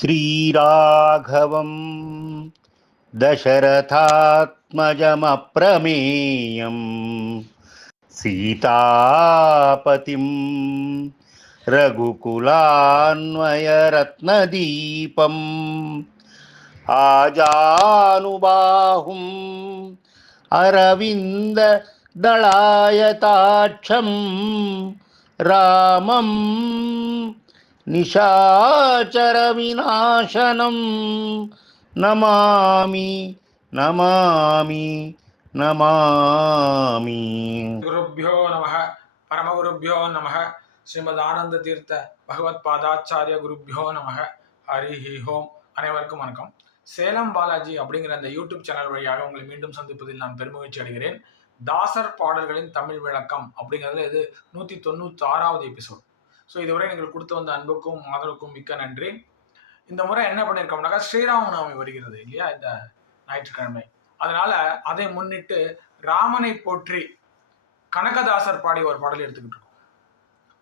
श्रीराघवम्। दशरथात्मजमप्रमेयं सीतापतिं रघुकुलान्वयरत्नदीपम्। आजानुबाहुम्। अरविन्ददलायताक्षं रामम्। நிஷாச்சரவிநாசனம் நமாமி நமாமி நமாமி குருப்பியோ நம பரமகுருப்பியோ நம ஸ்ரீமத் ஆனந்த தீர்த்த பகவத் பாதாச்சாரிய குருப்பியோ நம ஹரி ஹி ஹோம் அனைவருக்கும் வணக்கம். சேலம் பாலாஜி அப்படிங்கிற அந்த யூடியூப் சேனல் வழியாக உங்களை மீண்டும் சந்திப்பதில் நான் பெருமகிழ்ச்சி அடைகிறேன். தாசர் பாடல்களின் தமிழ் விளக்கம் அப்படிங்கிறது இது நூற்றி தொண்ணூற்றி ஆறாவது எபிசோட். ஸோ இதுவரை நீங்கள் கொடுத்து வந்த அன்புக்கும் ஆதரவுக்கும் மிக்க நன்றி. இந்த முறை என்ன பண்ணியிருக்கோம்னாக்கா ஸ்ரீராமநவமி வருகிறது இல்லையா இந்த ஞாயிற்றுக்கிழமை. அதனால அதை முன்னிட்டு ராமனை போற்றி கனகதாசர் பாடி ஒரு பாடல் எடுத்துக்கிட்டு இருக்கோம்.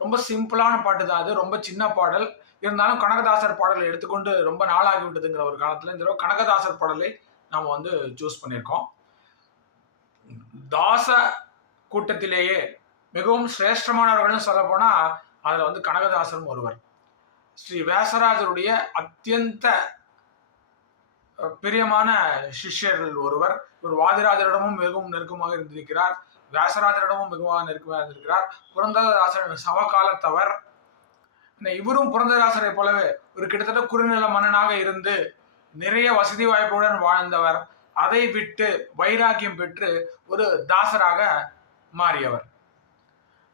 ரொம்ப சிம்பிளான பாட்டு தான் அது ரொம்ப சின்ன பாடல். இருந்தாலும் கனகதாசர் பாடலை எடுத்துக்கொண்டு ரொம்ப நாளாகி விட்டதுங்கிற ஒரு காலத்தில் இந்த தடவை கனகதாசர் பாடலை நாம் வந்து சூஸ் பண்ணியிருக்கோம். தாச கூட்டத்திலேயே மிகவும் சிரேஷ்டமானவர்கள்னு சொல்லப்போனால் அதில் வந்து கனகதாசரும் ஒருவர். ஸ்ரீ வேசராஜருடைய அத்தியந்த பிரியமான சிஷ்யர்கள் ஒருவர். இவர் வாதிராஜரிடமும் மிகவும் நெருக்கமாக இருந்திருக்கிறார். வியாசராஜரிடமும் மிகவும் நெருக்கமாக இருந்திருக்கிறார். புரந்தரதாசர் சமகாலத்தவர் இவரும் புரந்தரதாசரை போலவே ஒரு கிட்டத்தட்ட குறுநில மன்னனாக இருந்து நிறைய வசதி வாய்ப்புடன் வாழ்ந்தவர். அதை விட்டு வைராக்கியம் பெற்று ஒரு தாசராக மாறியவர்.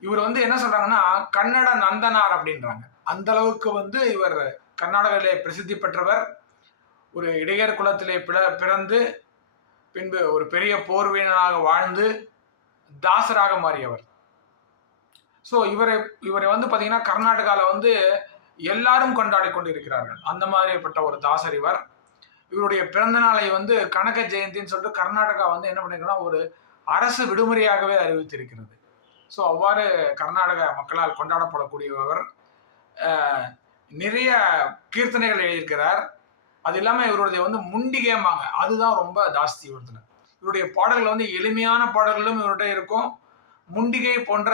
இவர் வந்து என்ன சொல்றாங்கன்னா கன்னட நந்தனார் அப்படின்றாங்க. அந்த அளவுக்கு வந்து இவர் கர்நாடகாவிலே பிரசித்தி பெற்றவர். ஒரு இடையர் குலத்திலே பிற பிறந்து பின்பு ஒரு பெரிய போர் வீரனாக வாழ்ந்து தாசராக மாறியவர். ஸோ இவரை இவரை வந்து பார்த்தீங்கன்னா கர்நாடகாவில் வந்து எல்லாரும் கொண்டாடி கொண்டிருக்கிறார்கள். அந்த மாதிரிப்பட்ட ஒரு தாசர் இவர். இவருடைய பிறந்த நாளை வந்து கனக ஜெயந்தின்னு சொல்லிட்டு கர்நாடகா வந்து என்ன பண்ணிருக்கோம்னா ஒரு அரசு விடுமுறையாகவே அறிவித்திருக்கிறது. ஸோ அவ்வாறு கர்நாடக மக்களால் கொண்டாடப்படக்கூடியவர் நிறைய கீர்த்தனைகள் எழுதியிருக்கிறார். அது இல்லாமல் இவருடைய வந்து முண்டிகேம்பாங்க அதுதான் ரொம்ப ஜாஸ்தி இவரத்துல இவருடைய பாடல்கள் வந்து எளிமையான பாடல்களும் இவர்கிட்ட இருக்கும். முண்டிகை போன்ற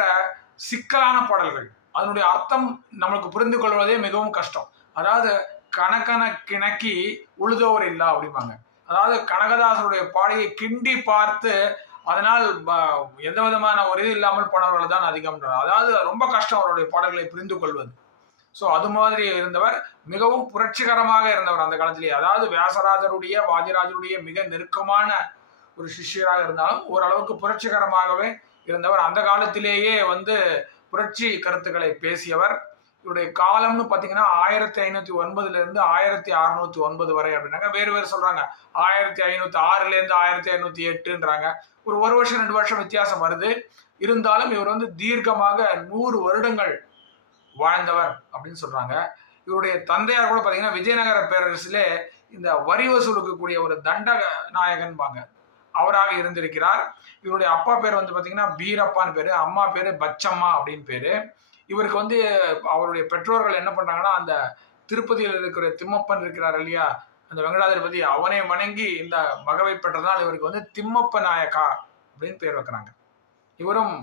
சிக்கலான பாடல்கள். அதனுடைய அர்த்தம் நம்மளுக்கு புரிந்து கொள்வதே மிகவும் கஷ்டம். அதாவது கணக்கன கிணக்கி உழுதோவர் இல்லா அப்படிம்பாங்க. அதாவது கனகதாசனுடைய பாடையை கிண்டி பார்த்து அதனால் எந்த விதமான ஒரு இது இல்லாமல் போனவர்கள் தான் அதிகம் அதாவது ரொம்ப கஷ்டம் அவருடைய பாடல்களை புரிந்து கொள்வது. ஸோ அது மாதிரி இருந்தவர் மிகவும் புரட்சிகரமாக இருந்தவர் அந்த காலத்திலேயே. அதாவது வியாசராஜருடைய வாதிராஜருடைய மிக நெருக்கமான ஒரு சிஷ்யராக இருந்தாலும் ஓரளவுக்கு புரட்சிகரமாகவே இருந்தவர். அந்த காலத்திலேயே வந்து புரட்சி கருத்துக்களை பேசியவர். இவருடைய காலம்னு பார்த்தீங்கன்னா ஆயிரத்தி ஐநூத்தி ஒன்பதுல இருந்து ஆயிரத்தி அறுநூத்தி ஒன்பது வரை அப்படின்னாங்க. வேறு வேறு சொல்றாங்க. ஆயிரத்தி ஐநூத்தி ஆறுல இருந்து ஆயிரத்தி ஐநூத்தி எட்டுன்றாங்க. ஒரு ஒரு வருஷம் ரெண்டு வருஷம் வித்தியாசம் வருது. இருந்தாலும் இவர் வந்து தீர்க்கமாக நூறு வருடங்கள் வாழ்ந்தவர் அப்படின்னு சொல்றாங்க. இவருடைய தந்தையார் கூட பார்த்தீங்கன்னா விஜயநகர பேரரசிலே இந்த வரி வசூலுக்கு கூடிய ஒரு தண்ட நாயகன்பாங்க. அவராக இருந்திருக்கிறார். இவருடைய அப்பா பேர் வந்து பார்த்தீங்கன்னா பீரப்பான்னு பேரு அம்மா பேரு பச்சம்மா அப்படின்னு பேரு. இவருக்கு வந்து அவருடைய பெற்றோர்கள் என்ன பண்றாங்கன்னா அந்த திருப்பதியில் இருக்கிற திம்மப்பன் இருக்கிறார் இல்லையா? அந்த வெங்கடாதிபதி அவனை வணங்கி இந்த மகவை பெற்றதால் இவருக்கு வந்து திம்மப்ப நாயக்கா அப்படின்னு பேர் வைக்கிறாங்க. இவரும்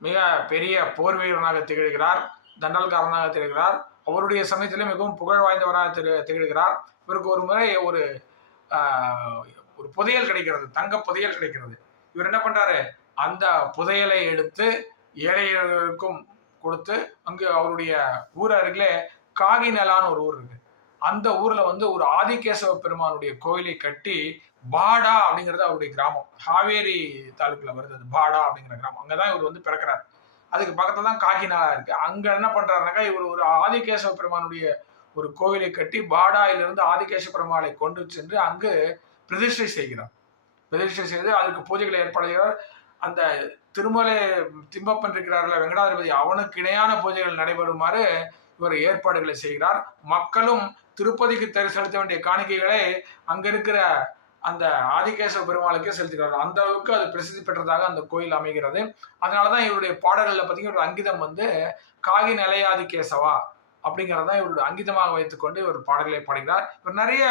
மிக பெரிய போர் வீரனாக திகழ்கிறார் தண்டல்காரனாக திகழ்கிறார். அவருடைய சமயத்திலே மிகவும் புகழ் வாய்ந்தவராக திரு திகழ்கிறார். இவருக்கு ஒரு முறை ஒரு ஒரு புதையல் கிடைக்கிறது தங்க புதையல் கிடைக்கிறது. இவர் என்ன பண்றாரு? அந்த புதையலை எடுத்து ஏழைகளுக்கும் கொடுத்து அங்கே அவருடைய ஊர் அருகிலே காகிநலான்னு ஒரு ஊர் இருக்கு. அந்த ஊர்ல வந்து ஒரு ஆதிகேசவ பெருமானுடைய கோயிலை கட்டி பாடா அப்படிங்கிறது அவருடைய கிராமம். ஹாவேரி தாலுக்குல வருது அது பாடா அப்படிங்கிற கிராமம். அங்கதான் இவர் வந்து பிறக்கிறார். அதுக்கு பக்கத்துல தான் காகிநாளா இருக்கு. அங்க என்ன பண்றாருனாக்கா இவர் ஒரு ஆதிகேசவ பெருமானுடைய ஒரு கோவிலை கட்டி பாடாயிலிருந்து ஆதிகேசவ பெருமாளை கொண்டு சென்று அங்கு பிரதிஷ்டை செய்கிறார். பிரதிஷ்டை செய்து அதுக்கு பூஜைகளை ஏற்பாடு செய்கிறார். அந்த திருமலை திம்பப்பன் இருக்கிறார்கள் வெங்கடாதிபதி அவனுக்கு இணையான பூஜைகள் நடைபெறுமாறு இவர் ஏற்பாடுகளை செய்கிறார். மக்களும் திருப்பதிக்கு தெரு செலுத்த வேண்டிய காணிக்கைகளை அங்கே இருக்கிற அந்த ஆதிகேசவ பெருமாளுக்கே செலுத்துகிறார் அந்த அளவுக்கு அது பிரசித்தி பெற்றதாக அந்த கோயில் அமைகிறது. அதனாலதான் இவருடைய பாடல்களில் பார்த்தீங்கன்னா ஒரு அங்கிதம் வந்து காகி நிலையாதிகேசவா அப்படிங்கிறதான் இவருடைய அங்கிதமாக வைத்துக்கொண்டு இவர் பாடல்களை பாடுகிறார். இவர் நிறைய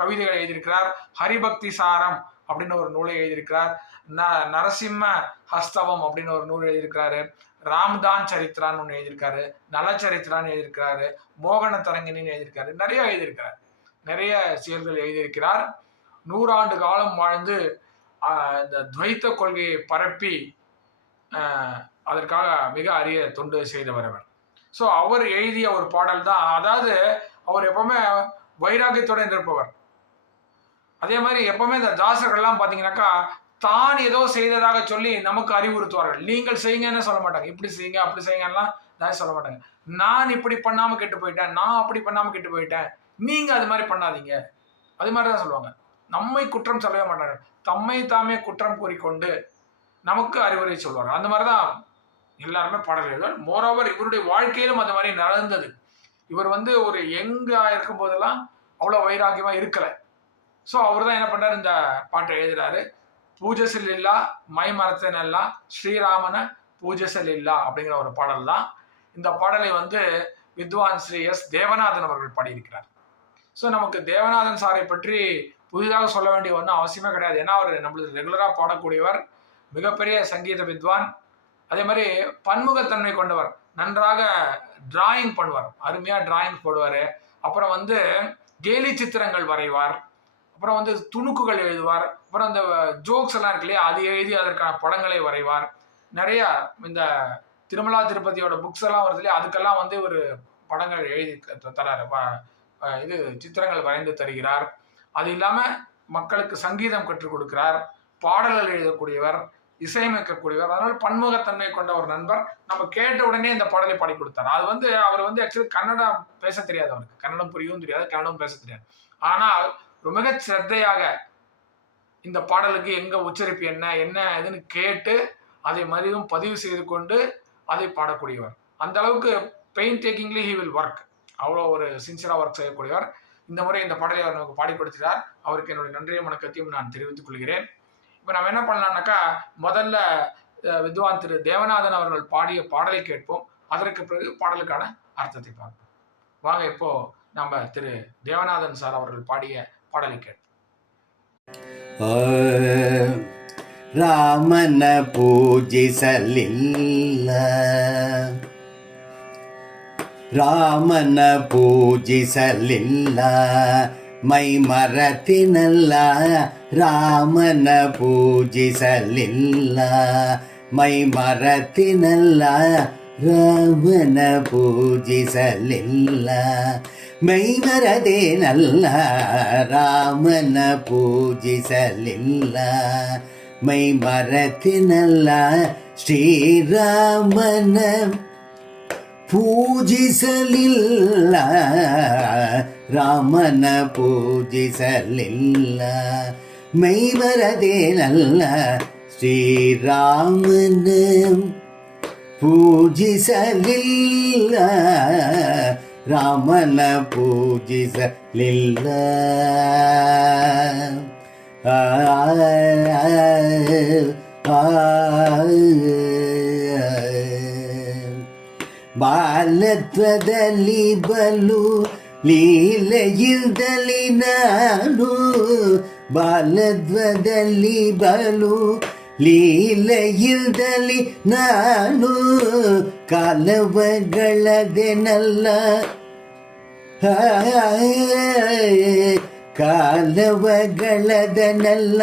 கவிதைகளை எழுதியிருக்கிறார். ஹரிபக்தி சாரம் அப்படின்னு ஒரு நூலை எழுதியிருக்கிறார். ந நரசிம்ம ஹஸ்தவம் அப்படின்னு ஒரு நூல் எழுதியிருக்கிறாரு. ராம்தான் சரித்திரான்னு ஒன்று எழுதியிருக்காரு. நலச்சரித்திரான்னு எழுதியிருக்கிறாரு. மோகன தரங்கினின்னு எழுதியிருக்காரு. நிறைய எழுதியிருக்கிறார். நிறைய செயல்கள் எழுதியிருக்கிறார். நூறாண்டு காலம் வாழ்ந்து இந்த துவைத்த கொள்கையை பரப்பி அதற்காக மிக அரிய தொண்டு செய்தவர் அவர். ஸோ அவர் எழுதிய ஒரு பாடல் தான் அதாவது அவர் எப்பவுமே வைராக்கியத்துடன் இருப்பவர் அதே மாதிரி எப்பவுமே இந்த தாசர்கள்லாம் பார்த்தீங்கன்னாக்கா தான் ஏதோ செய்ததாக சொல்லி நமக்கு அறிவுறுத்துவார்கள். நீங்கள் செய்யுங்கன்னு சொல்ல மாட்டாங்க. இப்படி செய்யுங்க அப்படி செய்யுங்கலாம் நான் சொல்ல மாட்டாங்க. நான் இப்படி பண்ணாமல் கெட்டு போயிட்டேன் நான் அப்படி பண்ணாமல் கெட்டு போயிட்டேன் நீங்கள் அது மாதிரி பண்ணாதீங்க. அது மாதிரி தான் சொல்லுவாங்க. நம்மை குற்றம் சொல்லவே மாட்டார்கள். தம்மை தாமே குற்றம் கூறிக்கொண்டு நமக்கு அறிவுரை சொல்வார்கள். அந்த மாதிரி தான் எல்லாருமே பாடல்கள் மோரோவர் இவருடைய வாழ்க்கையிலும் அந்த மாதிரி நடந்தது. இவர் வந்து ஒரு யங்காக இருக்கும் போதெல்லாம் அவ்வளோ வைராக்கியமாக இருக்கலை. ஸோ அவர் தான் என்ன பண்ணார்? இந்த பாட்டை எழுதுறாரு. பூஜசில் இல்லா மை மரத்தன் ஸ்ரீராமன பூஜசல் இல்லா அப்படிங்கிற ஒரு பாடல் தான். இந்த பாடலை வந்து வித்வான் ஸ்ரீ எஸ். தேவநாதன் அவர்கள் பாடியிருக்கிறார். ஸோ நமக்கு தேவநாதன் சாரை பற்றி புதிதாக சொல்ல வேண்டிய ஒன்றும் அவசியமே கிடையாது. ஏன்னா அவர் நம்மளுக்கு ரெகுலராக பாடக்கூடியவர். மிகப்பெரிய சங்கீத வித்வான். அதே மாதிரி பன்முகத்தன்மை கொண்டவர். நன்றாக டிராயிங் பண்ணுவார். அருமையாக டிராயிங் போடுவார். அப்புறம் வந்து கேலி சித்திரங்கள் வரைவார். அப்புறம் வந்து துணுக்குகள் எழுதுவார். அப்புறம் அந்த ஜோக்ஸ் எல்லாம் இருக்கு இல்லையா? அது எழுதி அதற்கான படங்களை வரைவார். நிறைய இந்த திருமலா திருப்பதியோட புக்ஸ் எல்லாம் வருது இல்லையா? அதுக்கெல்லாம் வந்து ஒரு படங்கள் எழுதி தராரு. இது சித்திரங்கள் வரைந்து தருகிறார். அது இல்லாமல் மக்களுக்கு சங்கீதம் கற்றுக் கொடுக்கிறார். பாடல்கள் எழுதக்கூடியவர் இசையமைக்கக்கூடியவர் அதனால பன்முகத்தன்மை கொண்ட ஒரு நண்பர் நம்ம கேட்ட உடனே இந்த பாடலை பாடி கொடுத்தார். அது வந்து அவர் வந்து ஆக்சுவலி கன்னடம் பேச தெரியாது அவருக்கு. கன்னடம் புரியவும் தெரியாது கன்னடம் பேச தெரியாது. ஆனால் மிக சிரத்தையாக இந்த பாடலுக்கு எங்கே உச்சரிப்பு என்ன என்ன இதுன்னு கேட்டு அதை மறுபடியும் பதிவு செய்து கொண்டு அதை பாடக்கூடியவர். அந்த அளவுக்கு painstakingly he will work அவ்வளோ ஒரு சின்சியராக ஒர்க் செய்யக்கூடியவர். இந்த முறை இந்த பாடலை அவர் நமக்கு பாடி அவருக்கு என்னுடைய நன்றியும் வணக்கத்தையும் நான் தெரிவித்துக் கொள்கிறேன். இப்போ நம்ம என்ன பண்ணலாம்னாக்கா முதல்ல வித்வான் திரு தேவநாதன் அவர்கள் பாடிய பாடலை கேட்போம். அதற்கு பிறகு பாடலுக்கான அர்த்தத்தை பார்ப்போம். வாங்க இப்போ நம்ம திரு தேவநாதன் சார் அவர்கள் பாடிய பாடலை கேட்போம் ಆ, ರಾಮನ ಪೂಜಿಸಲಿಲ್ಲ ರಾಮನ ಪೂಜಿಸಲಿಲ್ಲ ಮೈ ಮರತಿನಲ್ಲ ರಾಮನ ಪೂಜಿಸಲಿಲ್ಲ ಮೈ ಮರತಿನಲ್ಲ ರಾಮನ ಪೂಜಿಸಲಿಲ್ಲ ಮೈ ಮರದೇನಲ್ಲ ರಾಮನ ಪೂಜಿಸಲಿಲ್ಲ ಮೈ ಮರತಿನಲ್ಲ ಶ್ರೀರಾಮನ ಪೂಜಿಸಲಿಲ್ಲ ರಾಮನ ಪೂಜಿಸಲಿಲ್ಲ ಮೈ ಮರದೇನಲ್ಲ ಶ್ರೀರಾಮನ ಪೂಜಿಸಲಿಲ್ಲ ರಾಮನ ಪೂಜಿಸಲಿಲ್ಲ ಆ, ಆ, ಬಾಲತ್ವದಲ್ಲಿ ಬಲು ಲೀಲೆಯಿಲ್ದಲಿ ನಾನು ಬಾಲತ್ವದಲ್ಲಿ ಬಲು ಲೀಲೆಯಿಲ್ದಲಿ ನಾನು ಕಾಲವಗಳದೆನಲ್ಲ ಕಾಲವಗಳದನಲ್ಲ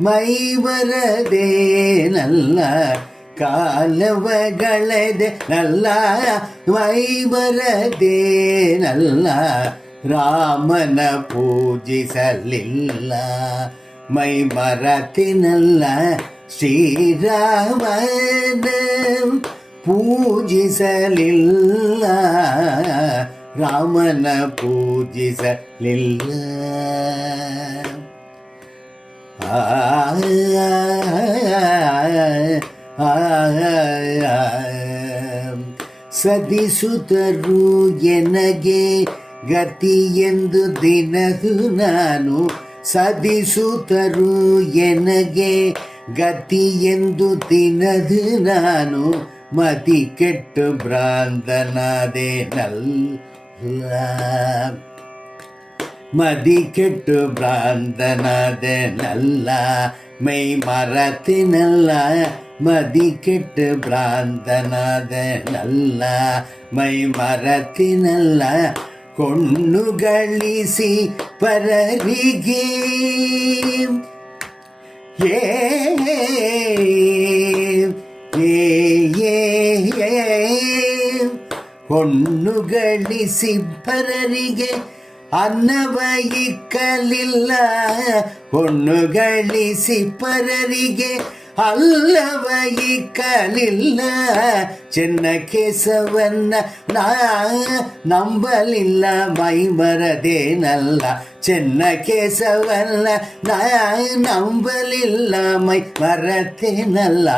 ಮೈವರದೇನಲ್ಲ ಕಾಲವಗಳದೆ ನಲ್ಲ ಮೈವರದೇನಲ್ಲ ರಾಮನ ಪೂಜಿಸಲಿಲ್ಲ ಮೈ ಮರತಿನಲ್ಲ ಶ್ರೀರಾಮನ ಪೂಜಿಸಲಿಲ್ಲ ರಾಮನ ಪೂಜಿಸಲಿಲ್ಲ ಸದಿಸುತ್ತರು ಎನಗೆ ಗತಿ ಎಂದು ದಿನದು ನಾನು ಸದಿಸುತ್ತರು ಎನಗೆ ಗತಿ ಎಂದು ದಿನದು ನಾನು ಮತಿ ಕೆಟ್ಟು ಭ್ರಾಂತನಾದೆ ನಲ್ மதி கெட்டு பிராந்தனது நல்லா மெய் மரத்தினல்ல மதி கெட்டு பிராந்தனது நல்லா மெய் மரத்தினல்ல கொண்ணுகளிசி பரரிகே ஏ ஏ ಹೊಣ್ಣುಗಳಿಸಿ ಪರರಿಗೆ ಅನ್ನವ ಇಕ್ಕಲಿಲ್ಲ ಹೊಣ್ಣುಗಳಿಸಿ ಪರರಿಗೆ ಅಲ್ಲವ ಇಕ್ಕಲಿಲ್ಲ ಚೆನ್ನ ಕೇಸವನ್ನ ನಾ ನಂಬಲಿಲ್ಲ ಮೈ ಮರದೇನಲ್ಲ ಚೆನ್ನ ಕೇಸವನ್ನ ನಾ ನಂಬಲಿಲ್ಲ ಮೈ ಮರತೇನಲ್ಲ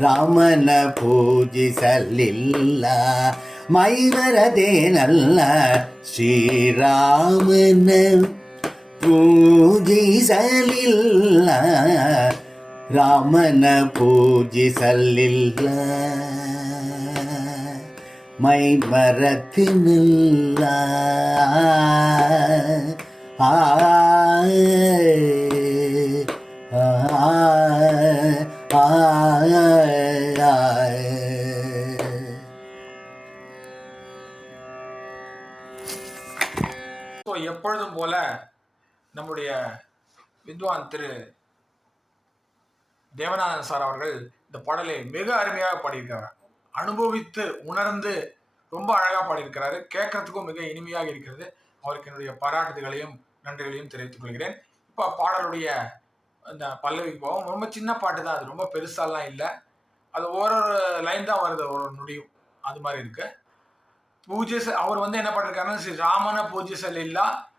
ರಾಮನ ಪೂಜಿಸಲಿಲ್ಲ ಮೈ ಮರದೇನಲ್ಲ ಶ್ರೀರಾಮನ ಪೂಜಿಸಲಿಲ್ಲ ರಾಮನ ಪೂಜಿಸಲಿಲ್ಲ ಮೈ ಮರತಿನಿಲ್ಲ ಆ ಆ திரு தேவநாதன் சார் அவர்கள் இந்த பாடலை மிக அருமையாக பாடியிருக்கிறார். அனுபவித்து உணர்ந்து ரொம்ப அழகாக பாடியிருக்கிறாரு. கேட்கறதுக்கும் மிக இனிமையாக இருக்கிறது. அவருக்கு என்னுடைய பாராட்டுதல்களையும் நன்றிகளையும் தெரிவித்துக் கொள்கிறேன். இப்போ பாடலுடைய அந்த பல்லவிக்கு போவோம். ரொம்ப சின்ன பாட்டு தான். அது ரொம்ப பெருசாலாம் இல்லை. அது ஒரு ஒரு லைன் தான் வருது. ஒரு ஒரு நொடியும். அது மாதிரி இருக்கு. பூஜை செ- அவர் வந்து என்ன பண்ணிருக்காருன்னா ஸ்ரீ ராமன பூஜை செல்லில்லா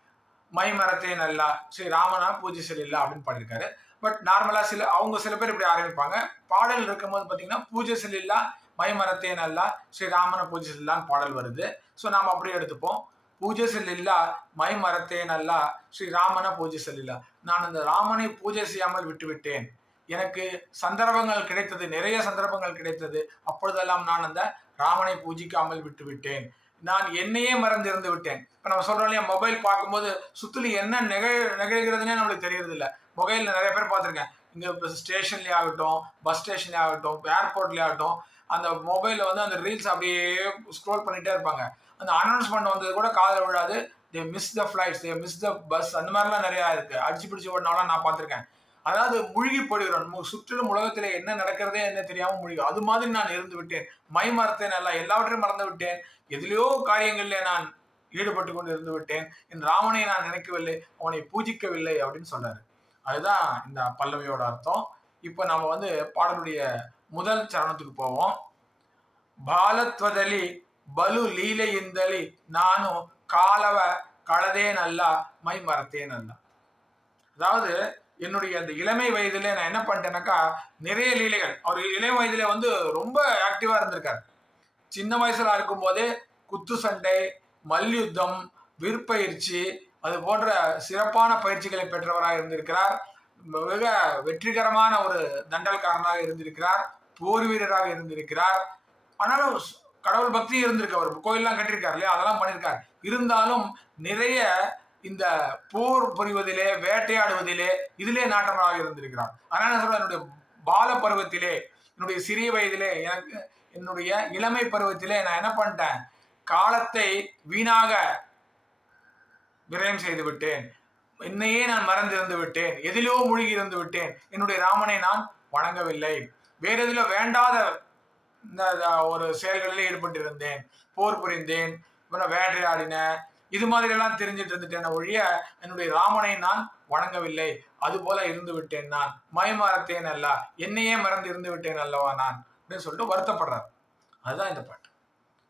மை மரத்தே நல்லா ஸ்ரீ ராமனா பூஜை செல்லில்லா அப்படின்னு பாடியிருக்காரு. பட் நார்மலாக சில அவங்க சில பேர் இப்படி ஆரம்பிப்பாங்க. பாடல் இருக்கும்போது பார்த்தீங்கன்னா பூஜை செல்லில்லா மைமரத்தே நல்லா ஸ்ரீ ராமன பூஜை செல்லான்னு பாடல் வருது. ஸோ நாம் அப்படியே எடுத்துப்போம். பூஜை செல்லில்லா மை மரத்தே நல்லா ஸ்ரீ ராமன பூஜை செல்லில்லா நான் அந்த ராமனை பூஜை செய்யாமல் விட்டுவிட்டேன் எனக்கு சந்தர்ப்பங்கள் கிடைத்தது நிறைய சந்தர்ப்பங்கள் கிடைத்தது. அப்பொழுதெல்லாம் நான் அந்த ராமனை பூஜிக்காமல் விட்டுவிட்டேன் நான் என்னையே மறந்து இருந்து விட்டேன். இப்போ நம்ம சொல்கிறோம் இல்லையா மொபைல் பார்க்கும்போது சுற்றுலி என்ன நிகழ் நிகழ்கிறதுனே நம்மளுக்கு தெரியறதில்ல. மொபைலில் நிறைய பேர் பார்த்துருக்கேன். இங்கே இப்போ ஸ்டேஷன்லேயே ஆகட்டும் பஸ் ஸ்டேஷன்லேயே ஆகட்டும் ஏர்போர்ட்லேயே ஆகட்டும் அந்த மொபைலில் வந்து அந்த ரீல்ஸ் அப்படியே ஸ்க்ரோல் பண்ணிகிட்டே இருப்பாங்க. அந்த அனௌன்ஸ்மெண்ட் வந்தது கூட காதில் விழாது. They miss the flights they miss the bus அந்த மாதிரிலாம் நிறையா இருக்குது அடிச்சு பிடிச்சி ஓடினாலாம் நான் பார்த்துருக்கேன். அதாவது முழுகி போடுகிறோம். சுற்றிலும் உலகத்திலே என்ன நடக்கிறதே என்ன தெரியாமல் முழுகும் அது மாதிரி நான் இருந்து விட்டேன். மை மறத்தேன் அல்ல எல்லாவற்றையும் மறந்து விட்டேன். எதிலையோ காரியங்களிலே நான் ஈடுபட்டு கொண்டு இருந்து விட்டேன். என் ராவனை நான் நினைக்கவில்லை அவனை பூஜிக்கவில்லை அப்படின்னு சொன்னார். அதுதான் இந்த பல்லவியோட அர்த்தம். இப்போ நம்ம வந்து பாடலுடைய முதல் சரணத்துக்கு போவோம். பாலத்வதலி பலு லீலையிந்தலி நானும் காலவ கலதேன் அல்ல மை மறத்தேன் அல்ல. அதாவது என்னுடைய அந்த இளமை வயதிலே நான் என்ன பண்ணிட்டேனாக்கா நிறைய லீலைகள். அவர் இளைய வயதிலே வந்து ரொம்ப ஆக்டிவா இருந்திருக்காரு. சின்ன வயசுல இருக்கும்போதே குத்து சண்டை மல்யுத்தம் விற்பயிற்சி அது போன்ற சிறப்பான பயிற்சிகளை பெற்றவராக இருந்திருக்கிறார். மிக வெற்றிகரமான ஒரு தண்டல்காரனாக இருந்திருக்கிறார். போர் வீரராக இருந்திருக்கிறார். ஆனாலும் கடவுள் பக்தி இருந்திருக்கு. அவர் கோயிலெல்லாம் கட்டியிருக்காரு இல்லையா? அதெல்லாம் பண்ணியிருக்கார். இருந்தாலும் நிறைய இந்த போர் புரிவதிலே வேட்டையாடுவதிலே இதிலே நாட்டமாக இருந்திருக்கிறான். அதனால என்ன என்னுடைய பால பருவத்திலே என்னுடைய சிறிய வயதிலே எனக்கு என்னுடைய இளமை பருவத்திலே நான் என்ன பண்ணிட்டேன்? காலத்தை வீணாக விரயம் செய்து விட்டேன். என்னையே நான் மறந்திருந்து விட்டேன். எதிலோ மூழ்கி இருந்து விட்டேன். என்னுடைய ராமனை நான் வணங்கவில்லை. வேற எதிலோ வேண்டாத இந்த ஒரு செயல்களில் ஈடுபட்டிருந்தேன். போர் புரிந்தேன். வேட்டையாடின இது மாதிரி எல்லாம் தெரிஞ்சிட்டு இருந்துட்டேன் ஒழிய என்னுடைய ராமனை நான் வணங்கவில்லை அது போல இருந்து விட்டேன் நான் மயமறத்தேன் அல்ல என்னையே மறந்து இருந்து விட்டேன் அல்லவா நான் அப்படின்னு சொல்லிட்டு வருத்தப்படுறார் அதுதான் இந்த பாட்டு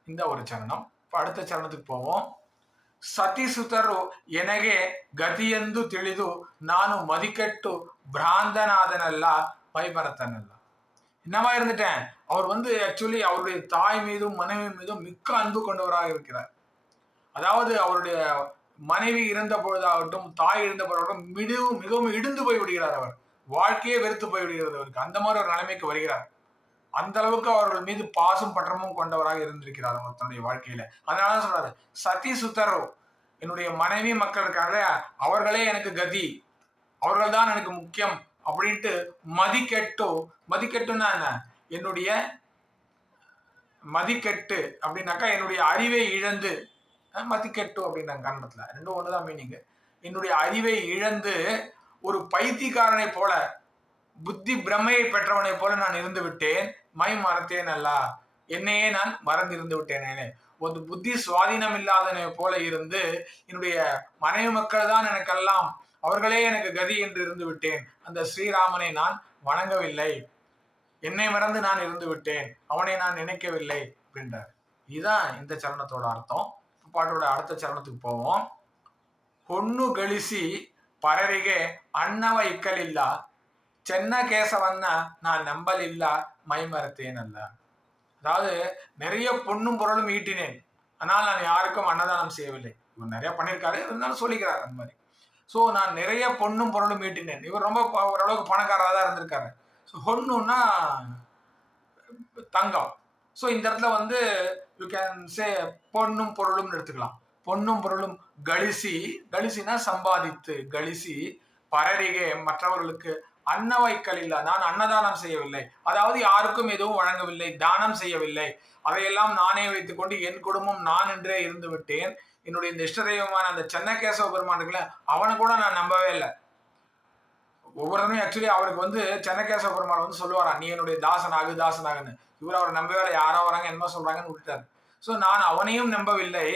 இந்த ஒரு சரணம் இப்ப அடுத்த சரணத்துக்கு போவோம் ಸತಿಸುತರು ಎನಗೆ ಗತಿಯೆಂದು ತಿಳಿದು ನಾನು ಮದಿಕಟ್ಟು பிராந்தநாதனல்ல பைபரத்தனல்ல என்னவா இருந்துட்டேன் அவர் வந்து ஆக்சுவலி அவருடைய தாய் மீதும் மனைவி மீதும் மிக்க அன்பு கொண்டவராக இருக்கிறார் அதாவது அவருடைய மனைவி இருந்த பொழுதாகட்டும் தாய் இருந்த பொழுதாகட்டும் மிகவும் மிகவும் இடிந்து போய் விடுகிறார் அவர். வாழ்க்கையே வெறுத்து போய் விடுகிறது அவருக்கு. அந்த மாதிரி ஒரு நிலைமைக்கு வருகிறார். அந்த அளவுக்கு அவர்கள் மீது பாசம் பற்றமும் கொண்டவராக இருந்திருக்கிறார் அவர் தன்னுடைய வாழ்க்கையில. அதனால தான் சொல்றாரு சதி சுத்தரோ என்னுடைய மனைவி மக்கள் இருக்காங்க அவர்களே எனக்கு கதி. அவர்கள் தான் எனக்கு முக்கியம். அப்படின்ட்டு மதிக்கெட்டோ மதிக்கெட்டுன்னா என்ன? என்னுடைய மதிக்கெட்டு அப்படின்னாக்கா என்னுடைய அறிவை இழந்து மதிக்கெட்டு அப்படின்னாங்க கன்னடத்துல ரெண்டும் ஒண்ணுதான் மீனிங் என்னுடைய அறிவை இழந்து ஒரு பைத்தியக்காரனை போல புத்தி பிரமையை பெற்றவனை போல நான் இருந்து விட்டேன். மை மறத்தேன் அல்லா. என்னையே நான் மறந்திருந்து விட்டேனே ஒரு புத்தி சுவாதீனம் இல்லாதனை போல இருந்து என்னுடைய மனைவி மக்கள் தான் எனக்கெல்லாம் அவர்களே எனக்கு கதி என்று இருந்து விட்டேன். அந்த ஸ்ரீராமனை நான் வணங்கவில்லை. என்னை மறந்து நான் இருந்து விட்டேன். அவனை நான் நினைக்கவில்லை அப்படின்றார். இதுதான் இந்த சரணத்தோட அர்த்தம். பாட்டோட அடுத்த சரணத்துக்கு போவோம் ಹೊಣ್ಣು ಗಳಿಸಿ ಪರರಿಗೆ ಅನ್ನವ ಇಕ್ಕಲಿಲ್ಲ ಚೆನ್ನ ಕೇಸವನ್ನ நான் நம்பலில்ல மைமறத்தேனல்ல அதாவது நிறைய பொண்ணும் பொருளும் ஈட்டினேன் ஆனால் நான் யாருக்கும் அன்னதானம் செய்யவில்லை இவர் நிறைய பண்ணியிருக்காரு இருந்தாலும் சொல்லிக்கிறார் அந்த மாதிரி ஸோ நான் நிறைய பொண்ணும் பொருளும் ஈட்டினேன் இவர் ரொம்ப ப- ஓரளவுக்கு பணக்காரராக தான் இருந்திருக்காரு ஸோ பொண்ணுன்னா தங்கம் ஸோ இந்த இடத்துல வந்து யூ கேன் சே பொண்ணும் பொருளும் எடுத்துக்கலாம். பொன்னும் பொருளும் களிசி கழிசினா சம்பாதித்து களிசி பரரிகே மற்றவர்களுக்கு அன்ன வைக்கலில்ல நான் அன்னதானம் செய்யவில்லை. அதாவது யாருக்கும் எதுவும் வழங்கவில்லை தானம் செய்யவில்லை. அதையெல்லாம் நானே வைத்துக்கொண்டு என் குடும்பம் நான் என்றே இருந்து விட்டேன். என்னுடைய இந்த இஷ்ட தெய்வமான அந்த சென்னகேசவ பெருமான் இருக்குல்ல அவனை கூட நான் நம்பவே இல்லை. ஒவ்வொருத்தரும் ஆக்சுவலி அவருக்கு வந்து சென்னகேசவ பெருமாள் வந்து சொல்லுவாராம் நீ என்னுடைய தாசனாகு தாசனாகுன்னு. இவர் அவரை நம்பவே இல்லை. யாரோ வராங்க என்ன சொல்றாங்கன்னு விட்டார் ஸோ நான் அவனையும் நம்பவில்லை.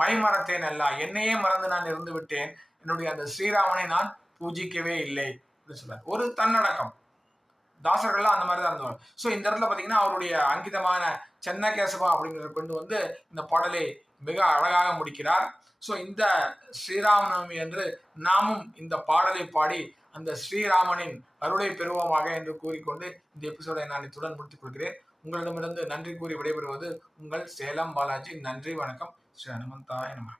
மை மறத்தேன் அல்ல. என்னையே மறந்து நான் இருந்து விட்டேன். என்னுடைய அந்த ஸ்ரீராமனை நான் பூஜிக்கவே இல்லை அப்படின்னு சொல்றாரு. ஒரு தன்னடக்கம். தாசர்கள்லாம் அந்த மாதிரி தான் இருந்தவர் ஸோ இந்த இடத்துல பார்த்தீங்கன்னா அவருடைய அங்கிதமான சென்னகேசவா அப்படிங்கிறத கொண்டு வந்து இந்த பாடலை மிக அழகாக முடிக்கிறார். ஸோ இந்த ஸ்ரீராமநவமி என்று நாமும் இந்த பாடலை பாடி அந்த ஸ்ரீராமனின் அருளை பெறுவோமாக என்று கூறிக்கொண்டு இந்த எபிசோடை நான் இத்துடன் முடித்துக் கொள்கிறேன். உங்களிடமிருந்து நன்றி கூறி விடைபெறுவது உங்கள் சேலம் பாலாஜி. நன்றி வணக்கம். ஸ்ரீ ஹனுமந்தாய நம